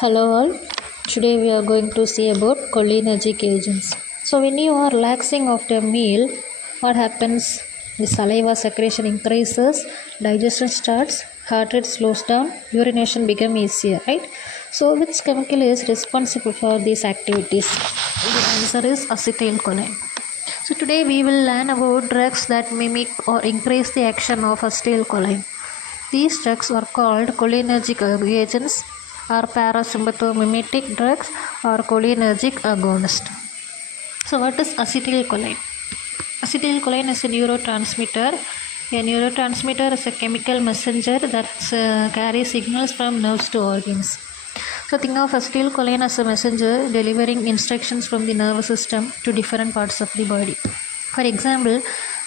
Hello all. Today we are going to see about cholinergic agents. So when you are relaxing after a meal, what happens? The saliva secretion increases, digestion starts, heart rate slows down, urination becomes easier, right? So which chemical is responsible for these activities? The answer is acetylcholine. So today we will learn about drugs that mimic or increase the action of acetylcholine. These drugs are called cholinergic agents or parasympathomimetic drugs or cholinergic agonist. So what is acetylcholine? Acetylcholine is a neurotransmitter. A neurotransmitter is a chemical messenger that carries signals from nerves to organs. So think of acetylcholine as a messenger delivering instructions from the nervous system to different parts of the body. For example,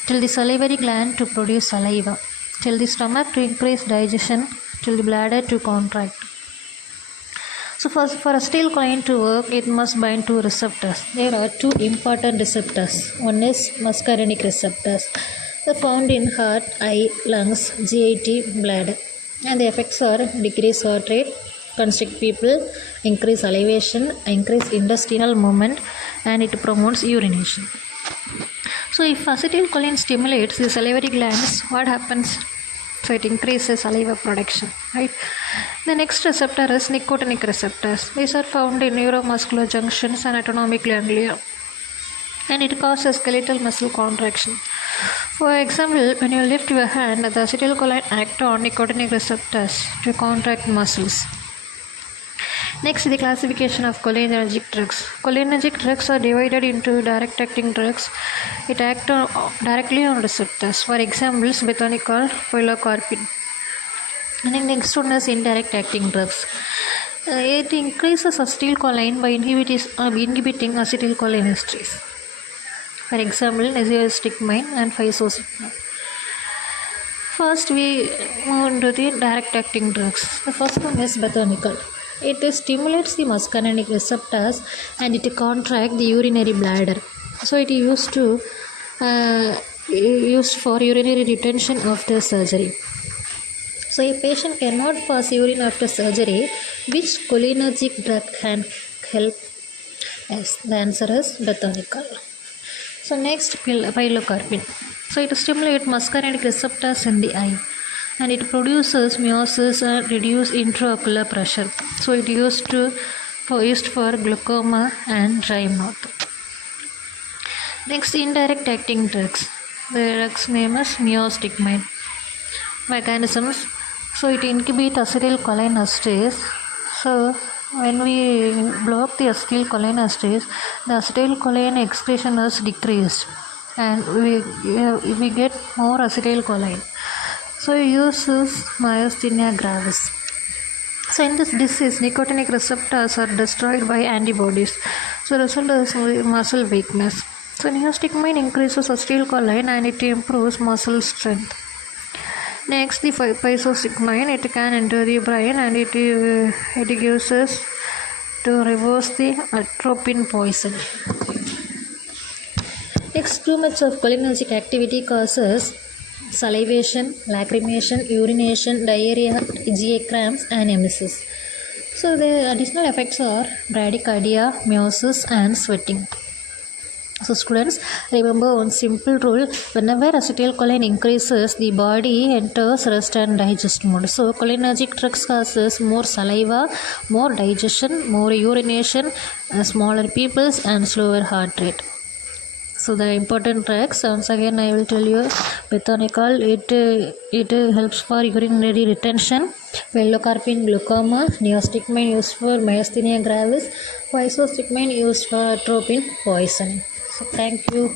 tell the salivary gland to produce saliva, tell the stomach to increase digestion, tell the bladder to contract. So for acetylcholine to work, it must bind to receptors. There are two important receptors. One is muscarinic receptors. They are found in heart, eye, lungs, GIT, bladder. And the effects are decrease heart rate, constrict people, increase salivation, increase intestinal movement, and it promotes urination. So if acetylcholine stimulates the salivary glands, what happens? So it increases saliva production, right? The next receptor is nicotinic receptors. These are found in neuromuscular junctions and autonomic ganglia, and it causes skeletal muscle contraction. For example, when you lift your hand, the acetylcholine acts on nicotinic receptors to contract muscles. Next, the classification of cholinergic drugs. Cholinergic drugs are divided into direct acting drugs. It acts directly on receptors. For example, bethanical, pilocarpine. And the next one is indirect acting drugs. It increases acetylcholine by inhibiting acetylcholinesterase. For example, azithromycin and physostigmine. First, we move into the direct acting drugs. The first one is bethanical. It stimulates the muscarinic receptors and it contracts the urinary bladder. So it is used for urinary retention after surgery. So a patient cannot pass urine after surgery. Which cholinergic drug can help? Yes, the answer is bethanical. So next, pilocarpine. So it stimulates muscarinic receptors in the eye, and it produces meiosis and reduces intraocular pressure. So it used for glaucoma and dry mouth. Next, indirect acting drugs. The drug's name is neostigmine. Mechanisms. So it inhibits acetylcholinesterase. So when we block the acetylcholinesterase, the acetylcholine excretion is decreased, and we get more acetylcholine. So it uses myasthenia gravis. So in this disease, nicotinic receptors are destroyed by antibodies. So the result is muscle weakness. So neostigmine increases acetylcholine and it improves muscle strength. Next, the physostigmine, it can enter the brain and it gives us to reverse the atropine poison. Next, too much of cholinergic activity causes salivation, lacrimation, urination, diarrhea, GI cramps, and emesis. So the additional effects are bradycardia, meiosis, and sweating. So students, remember one simple rule: whenever acetylcholine increases, the body enters rest and digest mode. So cholinergic drugs causes more saliva, more digestion, more urination, smaller pupils, and slower heart rate. So the important drugs, once again I will tell you: bethanical, it helps for urinary retention; pilocarpine, glaucoma; neostigmine used for myasthenia gravis; physostigmine used for atropine poisoning. So thank you.